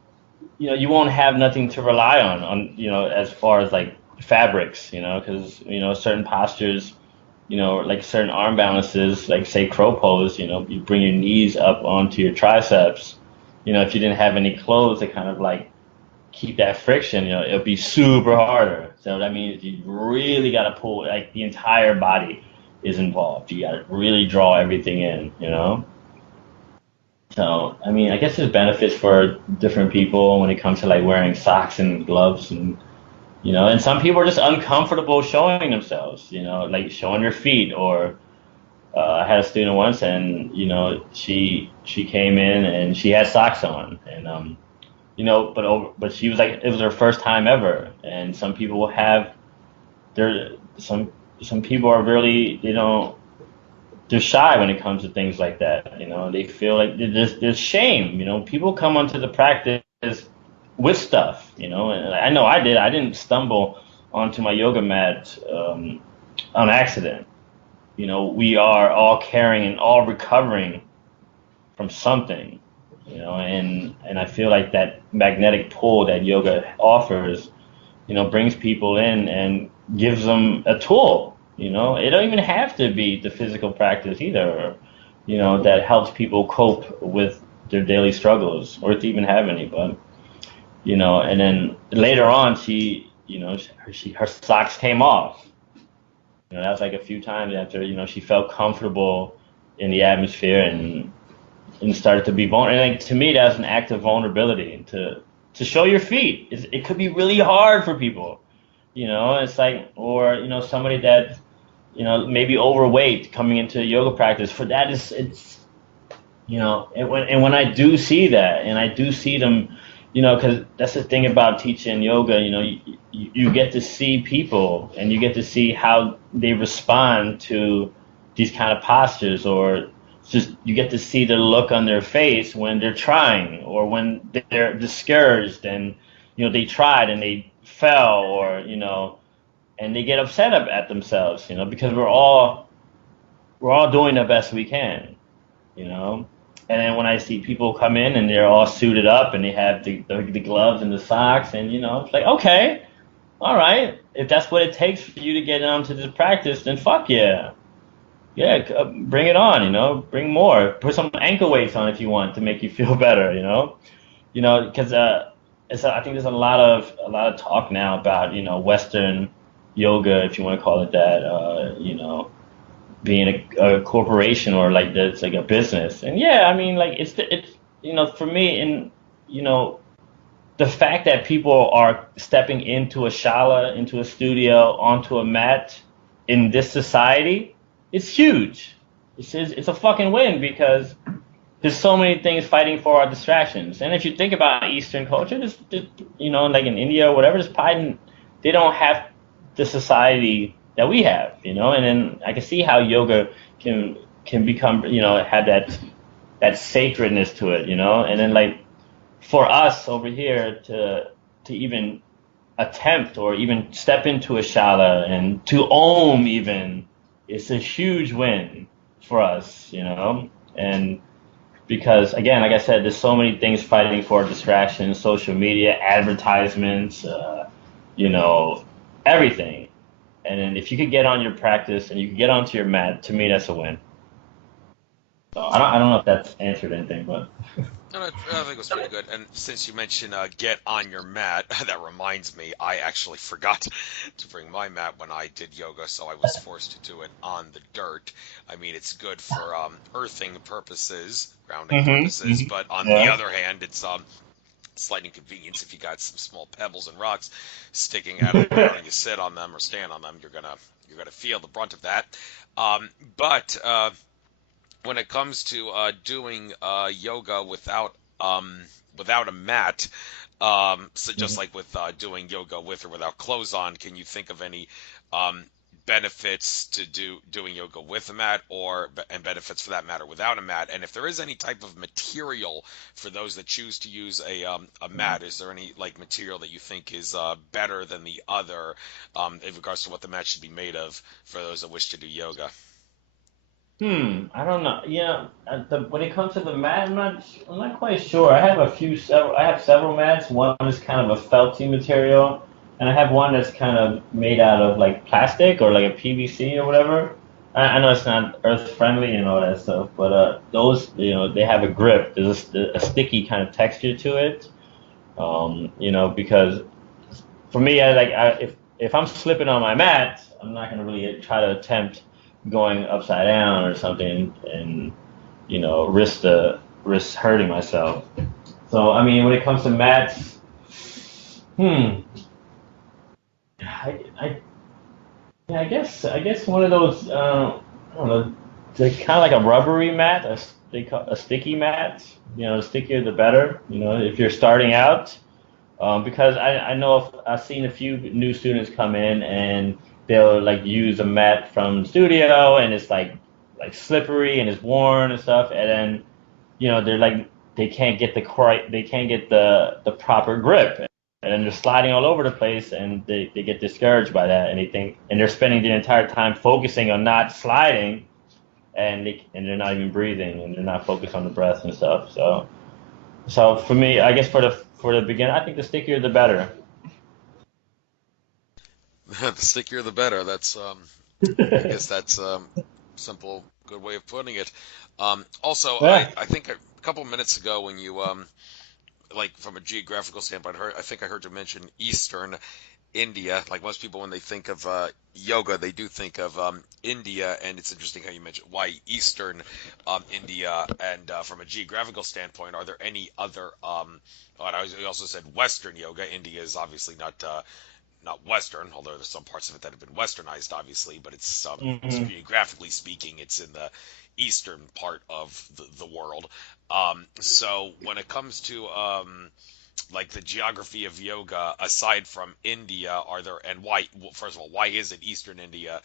you won't have nothing to rely on as far as like fabrics, because certain postures, like certain arm balances, like say crow pose, you bring your knees up onto your triceps. If you didn't have any clothes to kind of like keep that friction, it'll be super harder. So that means you really got to pull, like the entire body is involved. You got to really draw everything in. So, I mean, I guess there's benefits for different people when it comes to like wearing socks and gloves and some people are just uncomfortable showing themselves, like showing their feet or I had a student once and, she came in and she had socks on and, but she was like, it was her first time ever. And some people have, there, some people are really, they're shy when it comes to things like that. They feel like there's shame. People come onto the practice with stuff. And I know I did. I didn't stumble onto my yoga mat on accident. We are all carrying and all recovering from something. And I feel like that magnetic pull that yoga offers, brings people in and gives them a tool. It don't even have to be the physical practice either, that helps people cope with their daily struggles or to even have any. But, and then later on, her socks came off. That was like a few times after, she felt comfortable in the atmosphere and started to be vulnerable. And like, to me, that's an act of vulnerability to show your feet. It could be really hard for people. It's like, or somebody that maybe overweight coming into yoga practice. For that is it's and when I do see that, and I do see them, because that's the thing about teaching yoga, you get to see people and you get to see how they respond to these kind of postures, or just you get to see the look on their face when they're trying or when they're discouraged and, they tried and they fell, or, and they get upset at themselves, because we're all doing the best we can, you know. And then when I see people come in and they're all suited up and they have the gloves and the socks, and it's like, okay, all right, if that's what it takes for you to get onto this practice, then fuck yeah, yeah, bring it on, bring more, put some ankle weights on if you want to make you feel better, because I think there's a lot of talk now about Western yoga, if you want to call it that, being a corporation, or like that's like a business. And yeah, I mean, like it's for me, and the fact that people are stepping into a shala, into a studio, onto a mat in this society, it's huge. It's a fucking win, because there's so many things fighting for our distractions. And if you think about Eastern culture, like in India or whatever, they don't have the society that we have, and then I can see how yoga can become, have that sacredness to it, and then like for us over here to even attempt or even step into a shala and to Om even, it's a huge win for us, and because again, like I said, there's so many things fighting for distractions, social media, advertisements, everything. And then if you could get on your practice and you could get onto your mat, to me that's a win. So I don't know if that's answered anything, but No, I think it was pretty good. And since you mentioned get on your mat, that reminds me, I actually forgot to bring my mat when I did yoga, so I was forced to do it on the dirt. I mean, it's good for earthing purposes, grounding purposes, but on the yeah. other hand, it's slight inconvenience if you got some small pebbles and rocks sticking out of the ground and you sit on them or stand on them, you're gonna feel the brunt of that. But when it comes to doing yoga without a mat, so just like with doing yoga with or without clothes on, can you think of any um, benefits to doing yoga with a mat, and benefits for that matter without a mat? And if there is any type of material for those that choose to use a mat, is there any like material that you think is better than the other in regards to what the mat should be made of for those that wish to do yoga? I don't know. When it comes to the mat, I'm not quite sure. I have several mats. One is kind of a felty material, and I have one that's kind of made out of like plastic or like a PVC or whatever. I know it's not earth friendly and all that stuff, but those, they have a grip. There's a sticky kind of texture to it. Because for me, if I'm slipping on my mat, I'm not gonna really try to attempt going upside down or something, and risk hurting myself. So I mean, when it comes to mats, hmm, I yeah, I guess one of those, I don't know, they're kind of like a rubbery mat, they call a sticky mat. The stickier the better. If you're starting out, because I know I've seen a few new students come in and they'll like use a mat from the studio, and it's like slippery and it's worn and stuff, and then they're like they can't get the proper grip, and then they're sliding all over the place, and they get discouraged by that, and they're spending the entire time focusing on not sliding, and they're not even breathing, and they're not focused on the breath and stuff. So for me, I guess for the beginner, I think the stickier the better. The stickier the better. I guess that's simple, good way of putting it. Also, Yeah. I think a couple minutes ago when you like from a geographical standpoint, I think I heard you mention Eastern India. Like most people, when they think of yoga, they do think of India, and it's interesting how you mentioned why Eastern India. And from a geographical standpoint, are there any other? You also said Western yoga. India is obviously not not Western, although there's some parts of it that have been Westernized, obviously, but it's Hmm. geographically speaking, it's in the eastern part of the world. So when it comes to like the geography of yoga, aside from India, are there, and why? Well, first of all, why is it Eastern India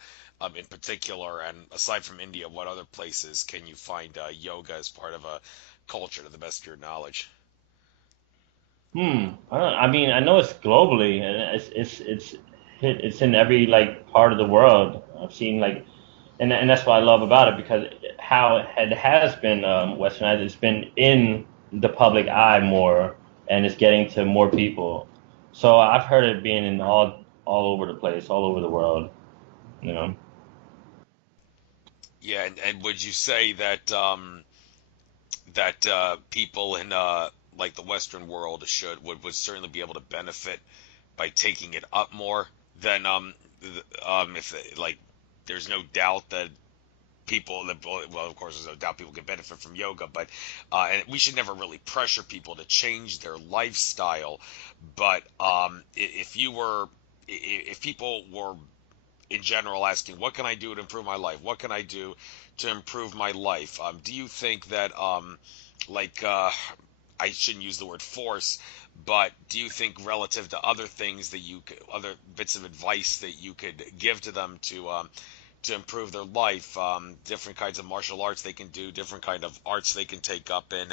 in particular? And aside from India, what other places can you find yoga as part of a culture, to the best of your knowledge? I mean, I know it's globally, and it's in every like part of the world. I've seen like, and that's what I love about it because how it has been westernized. It's been in the public eye more, and it's getting to more people. So I've heard it being in all over the place, all over the world. You know. Yeah, and would you say that people in like the Western world would certainly be able to benefit by taking it up more than if like there's no doubt that people that, well, of course there's no doubt people can benefit from yoga, but and we should never really pressure people to change their lifestyle, but if you were if people were in general asking, what can I do to improve my life, what can I do to improve my life, do you think that like I shouldn't use the word force, but do you think relative to other things that other bits of advice that you could give to them to improve their life, different kinds of martial arts they can do, different kind of arts they can take up in,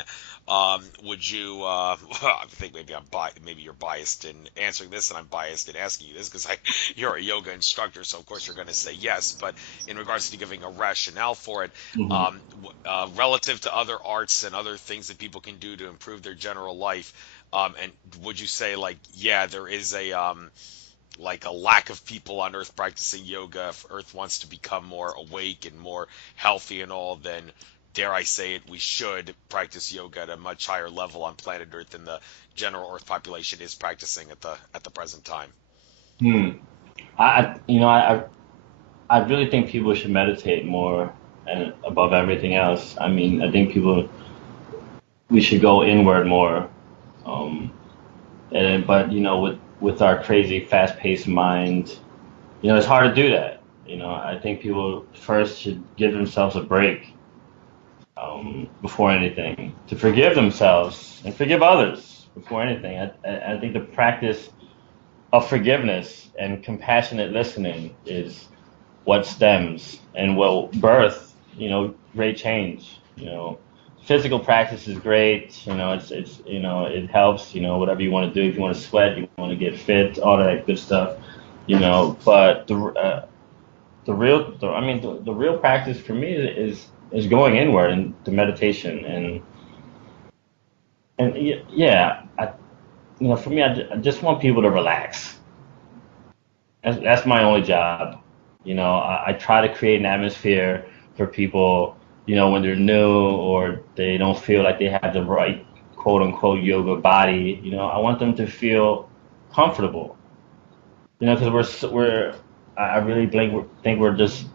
would you, I think maybe maybe you're biased in answering this and I'm biased in asking you this because you're a yoga instructor, so of course you're going to say yes, but in regards to giving a rationale for it, Hmm. relative to other arts and other things that people can do to improve their general life, and would you say like, yeah, there is a, like a lack of people on Earth practicing yoga? If Earth wants to become more awake and more healthy and all, then dare I say it, we should practice yoga at a much higher level on planet Earth than the general Earth population is practicing at the present time. Hmm. You know, I really think people should meditate more and above everything else. I mean, I think we should go inward more. Um, and but you know, with our crazy fast-paced mind, you know, it's hard to do that. You know, I think people first should give themselves a break before anything, to forgive themselves and forgive others before anything. I think the practice of forgiveness and compassionate listening is what stems and will birth, you know, great change. You know, physical practice is great. You know, it's you know it helps. You know, whatever you want to do. If you want to sweat, you want to get fit, all that good stuff. You know, but I mean, the real practice for me is going inward and the meditation and yeah, you know, for me, I just want people to relax. That's my only job. You know, I try to create an atmosphere for people, you know, when they're new or they don't feel like they have the right quote unquote yoga body. You know, I want them to feel comfortable. You know, because I really think we're just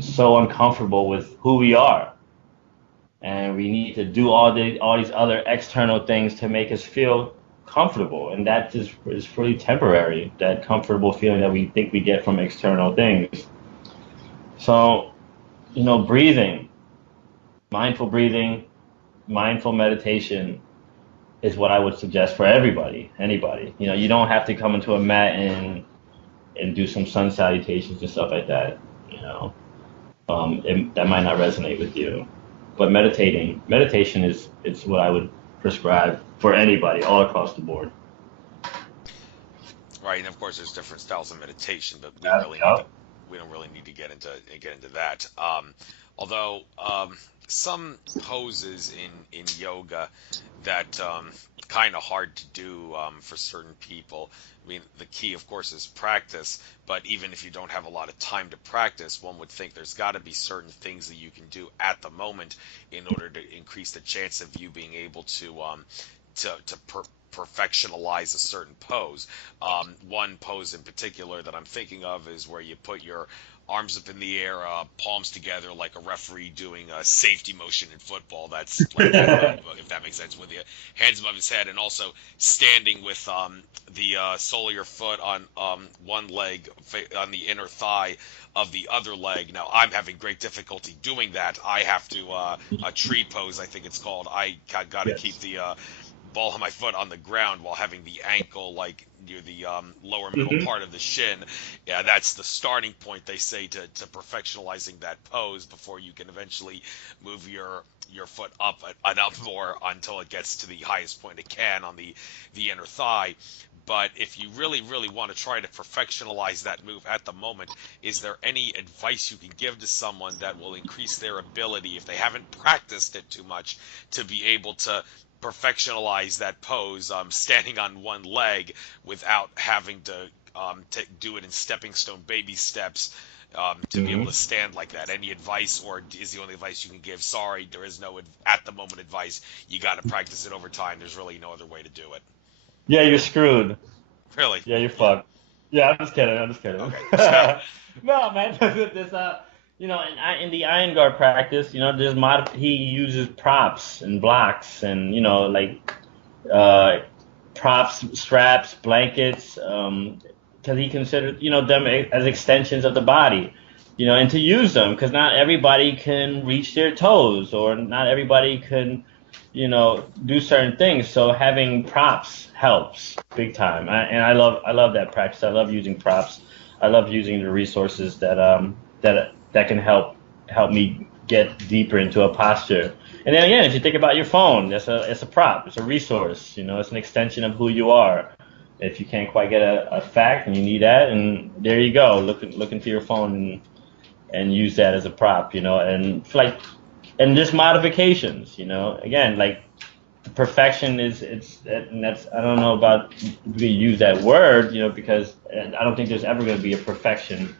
so uncomfortable with who we are, and we need to do all these other external things to make us feel comfortable, and that is pretty temporary. That comfortable feeling that we think we get from external things. So, you know, mindful breathing, mindful meditation is what I would suggest for everybody, anybody. You know, you don't have to come into a mat and do some sun salutations and stuff like that. You know, that might not resonate with you. But meditation is what I would prescribe for anybody all across the board. Right, and of course there's different styles of meditation, but Yep. we don't really need to get into that. Although some poses in yoga that kind of hard to do for certain people. I mean, the key, of course, is practice. But even if you don't have a lot of time to practice, one would think there's got to be certain things that you can do at the moment in order to increase the chance of you being able to perfectionalize a certain pose. One pose in particular that I'm thinking of is where you put your arms up in the air, palms together, like a referee doing a safety motion in football. That's like that, if that makes sense, with the hands above his head, and also standing with the sole of your foot on one leg on the inner thigh of the other leg. Now, I'm having great difficulty doing that. I have to a tree pose, I think it's called. I got to keep Yes. the ball of my foot on the ground while having the ankle like near the lower middle Hmm. part of the shin. Yeah, that's the starting point, they say, to perfectionalizing that pose before you can eventually move your foot up enough more until it gets to the highest point it can on the inner thigh. But if you really, really want to try to perfectionalize that move at the moment, is there any advice you can give to someone that will increase their ability, if they haven't practiced it too much, to be able to perfectionalize that pose, standing on one leg without having to do it in stepping stone baby steps, to be able to Hmm. stand like that? Any advice, or is the only advice you can give, sorry, there is no at the moment advice, you got to practice it over time, there's really no other way to do it? Yeah, you're screwed. Really? Yeah, you're Yeah. fucked. Yeah, I'm just kidding. I'm just kidding. Okay. So, No, man, this in the iron guard practice, there's he uses props and blocks and like uh props, straps, blankets, because he considered them as extensions of the body, and to use them because not everybody can reach their toes or not everybody can do certain things. So having props helps big time. And I love that practice. I love using props. I love using the resources that can help me get deeper into a posture. And then again, if you think about your phone, it's a prop. It's a resource. It's an extension of who you are. If you can't quite get a fact and you need that, and there you go. Look into your phone and use that as a prop. And just modifications. Again, like perfection is and that's I don't know about we use that word, because I don't think there's ever going to be a perfection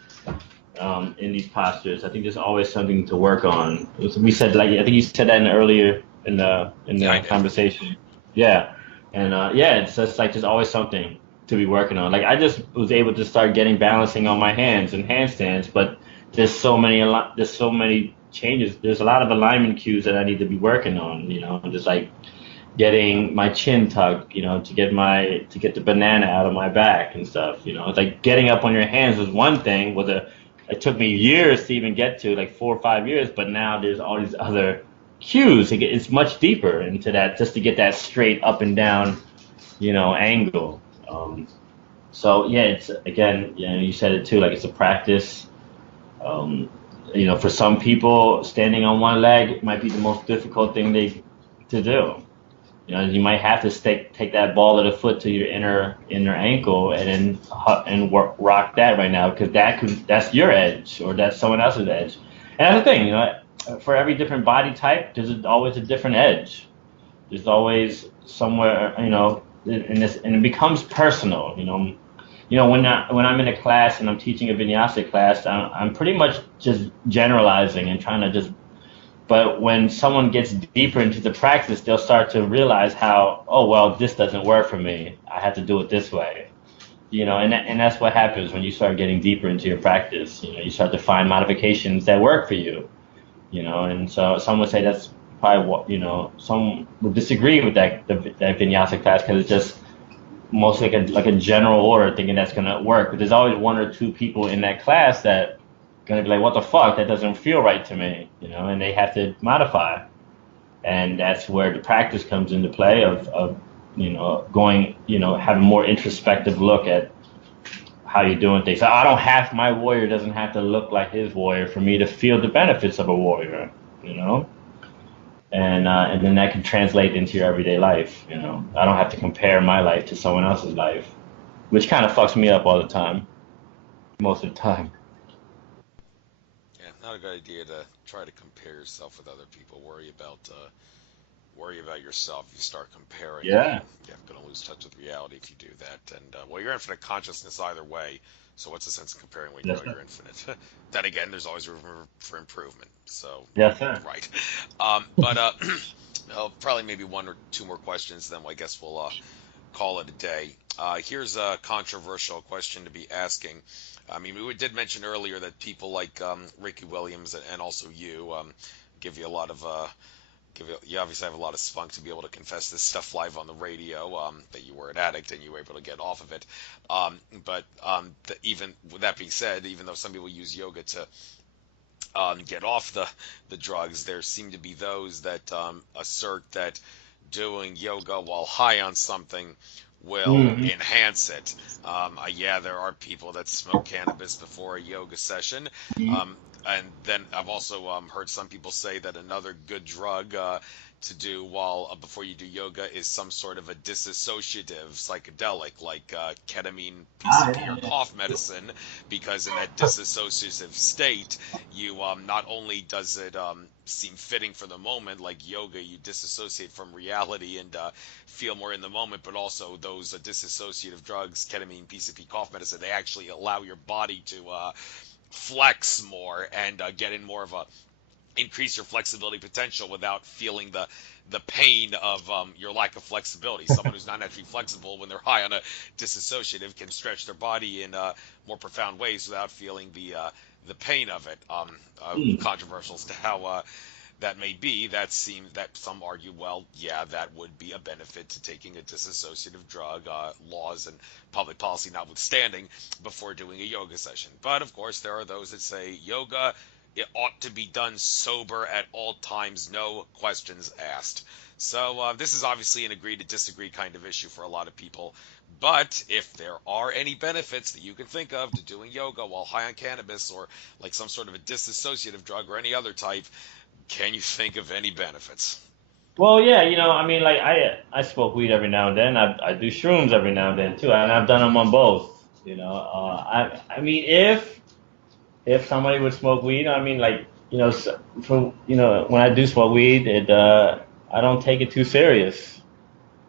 in these postures. I think there's always something to work on. We said, like, I think you said that earlier in yeah, I the did. conversation. Yeah, and yeah, it's just like there's always something to be working on. Like I just was able to start getting balancing on my hands and handstands, but there's so many changes. There's a lot of alignment cues that I need to be working on. Just like getting my chin tucked, to get the banana out of my back and stuff. It's like getting up on your hands was one thing. It took me years to even get to, like 4 or 5 years, but now there's all these other cues. It's much deeper into that just to get that straight up and down, angle. So yeah, it's again, you said it too, like it's a practice. Um, for some people, standing on one leg might be the most difficult thing they to do. You might have to take that ball of the foot to your inner ankle and then rock that right now because that's your edge or that's someone else's edge. And that's the thing, for every different body type, there's always a different edge. There's always somewhere, and it becomes personal. When I'm in a class and I'm teaching a vinyasa class, I'm pretty much just generalizing and trying to just but when someone gets deeper into the practice, they'll start to realize how, oh, well, this doesn't work for me. I have to do it this way. And that's what happens when you start getting deeper into your practice. You start to find modifications that work for you. And so some would say that's probably what, some would disagree with that vinyasa class because it's just mostly like a general order thinking that's going to work. But there's always one or two people in that class that gonna be like, what the fuck? That doesn't feel right to me, and they have to modify. And that's where the practice comes into play of going, having a more introspective look at how you're doing things. So I don't have my warrior doesn't have to look like his warrior for me to feel the benefits of a warrior, you know. And then that can translate into your everyday life. I don't have to compare my life to someone else's life, which kind of fucks me up all the time, most of the time. Yeah, not a good idea to try to compare yourself with other people. Worry about yourself. If you start comparing, Yeah, you're going to lose touch with reality if you do that. And well, you're infinite consciousness either way. So what's the sense of comparing when you know that's it. you're infinite? Then again, there's always room for improvement. So Yes, sir. right. But probably maybe one or two more questions. Then I guess we'll call it a day. Here's a controversial question to be asking. I mean, we did mention earlier that people like Ricky Williams and also you give you a lot of you obviously have a lot of spunk to be able to confess this stuff live on the radio, that you were an addict and you were able to get off of it. But even with that being said, even though some people use yoga to get off the drugs, there seem to be those that assert that doing yoga while high on something will Hmm. enhance it. Yeah, there are people that smoke cannabis before a yoga session. Um, and then I've also heard some people say that another good drug to do while before you do yoga is some sort of a disassociative psychedelic like ketamine, Ah, PCP, or yeah. cough medicine, because in that disassociative state, you not only does it seem fitting for the moment, like yoga, you disassociate from reality and feel more in the moment, but also those disassociative drugs, ketamine, PCP, cough medicine, they actually allow your body to flex more and get in more of a increase your flexibility potential without feeling the pain of your lack of flexibility. Someone who's not naturally flexible when they're high on a disassociative can stretch their body in more profound ways without feeling the pain of it. Mm. Controversial as to how that may be. That some argue, well, yeah, that would be a benefit to taking a disassociative drug, laws and public policy notwithstanding, before doing a yoga session. But of course, there are those that say yoga, it ought to be done sober at all times, no questions asked. So this is obviously an agree to disagree kind of issue for a lot of people. But if there are any benefits that you can think of to doing yoga while high on cannabis or like some sort of a disassociative drug or any other type, can you think of any benefits? Well, yeah, I mean, like I smoke weed every now and then. I do shrooms every now and then too, and I've done them on both. I mean, if somebody would smoke weed, I mean, like, for when I do smoke weed, it I don't take it too serious.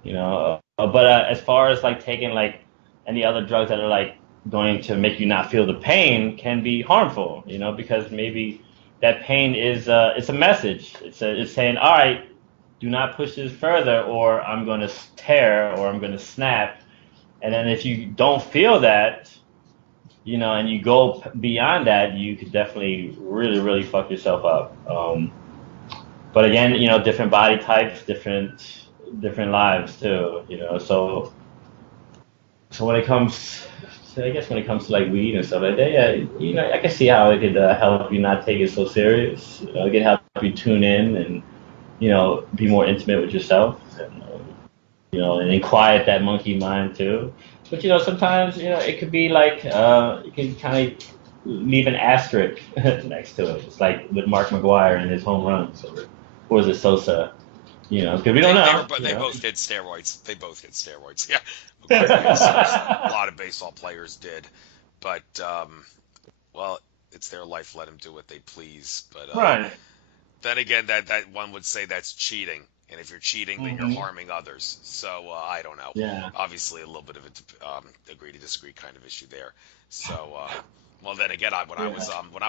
But as far as like taking like any other drugs that are like going to make you not feel the pain can be harmful, because maybe that pain is it's a message. It's saying, all right, do not push this further, or I'm going to tear, or I'm going to snap. And then if you don't feel that, and you go beyond that, you could definitely really, really fuck yourself up. But again, different body types, different lives too. So when it comes, I guess when it comes to like weed and stuff like that, yeah, I can see how it could help you not take it so serious. It can help you tune in and be more intimate with yourself, and and then quiet that monkey mind too. But sometimes it could be like you can kind of leave an asterisk next to it. It's like with Mark McGuire and his home runs, or was it Sosa? Because we don't know. They both did steroids. They both did steroids. Yeah, McGuire did. Sosa. A lot of baseball players did, but well, it's their life. Let them do what they please. But Right. then again, that one would say that's cheating. And if you're cheating, then you're Hmm. harming others. So I don't know. Yeah. Obviously, a little bit of a agree to disagree kind of issue there. So well, then again, Yeah. when I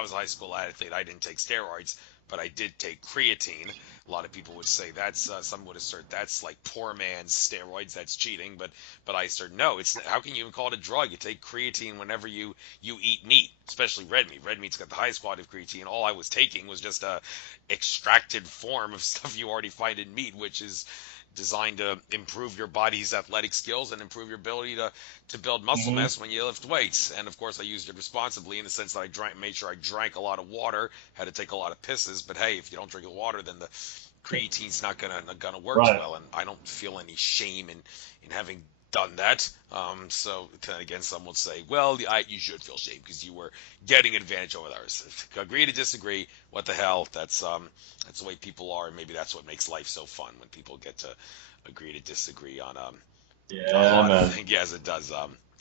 was a high school athlete, I didn't take steroids, but I did take creatine. A lot of people would say that's some would assert that's like poor man's steroids. That's cheating. But I assert no. It's how can you even call it a drug? You take creatine whenever you eat meat, especially red meat. Red meat's got the highest quality of creatine. All I was taking was just a extracted form of stuff you already find in meat, which is designed to improve your body's athletic skills and improve your ability to build muscle Hmm. mass when you lift weights. And of course, I used it responsibly in the sense that made sure I drank a lot of water, had to take a lot of pisses. But hey, if you don't drink the water, then the creatine's not gonna work as Right. well. And I don't feel any shame in having done that. So then again, some will say, well, you should feel shame because you were getting advantage over others. Agree to disagree. What the hell? That's the way people are, and maybe that's what makes life so fun when people get to agree to disagree on a Yeah, lot of man. things. Yes, it does.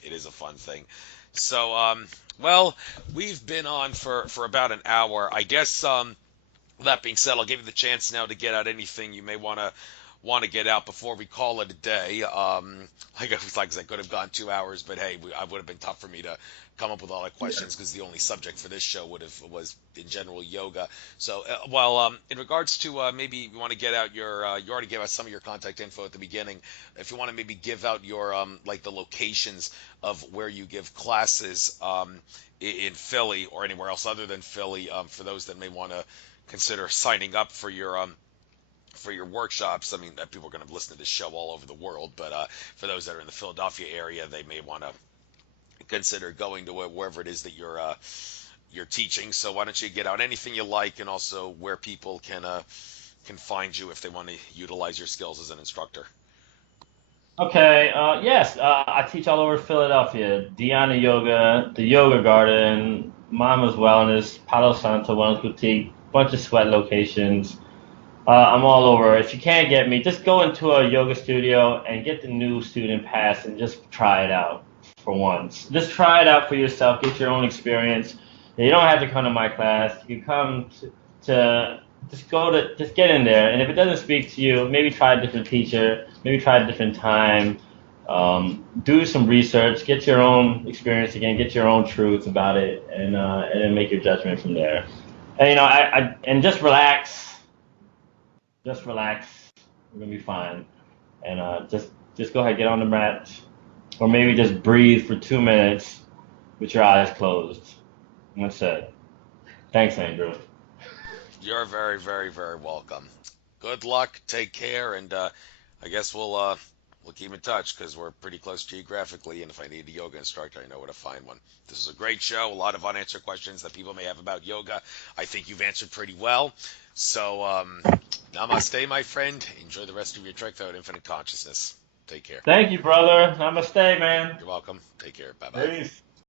It is a fun thing. So, well, we've been on for about an hour. I guess that being said, I'll give you the chance now to get out anything you may want to want to get out before we call it a day. Like I said, I could have gone 2 hours, but hey, I would have been tough for me to come up with all the questions because the only subject for this show was in general yoga. So, in regards to maybe you want to get out your, you already gave us some of your contact info at the beginning. If you want to maybe give out your like the locations of where you give classes in Philly or anywhere else other than Philly, for those that may want to consider signing up for your workshops. I mean, people are going to listen to this show all over the world, but for those that are in the Philadelphia area, they may want to consider going to wherever it is that you're teaching. So why don't you get out anything you like, and also where people can find you if they want to utilize your skills as an instructor. Okay, yes, I teach all over Philadelphia. Dhyana Yoga, the Yoga Garden, Mama's Wellness, Palo Santo Wellness Boutique, bunch of sweat locations. I'm all over. If you can't get me, just go into a yoga studio and get the new student pass and just try it out for once. Just try it out for yourself. Get your own experience. You don't have to come to my class. You come to just get in there. And if it doesn't speak to you, maybe try a different teacher. Maybe try a different time. Do some research. Get your own experience again. Get your own truth about it, and then make your judgment from there. And and just relax. Just relax. We're gonna be fine. And just go ahead, get on the mat, or maybe just breathe for 2 minutes with your eyes closed. And that's it. Thanks, Andrew. You're very, very, very welcome. Good luck. Take care, and I guess we'll keep in touch because we're pretty close geographically. And if I need a yoga instructor, I know where to find one. This is a great show. A lot of unanswered questions that people may have about yoga. I think you've answered pretty well. So, namaste, my friend. Enjoy the rest of your trek through infinite consciousness. Take care. Thank you, brother. Namaste, man. You're welcome. Take care. Bye bye. Peace.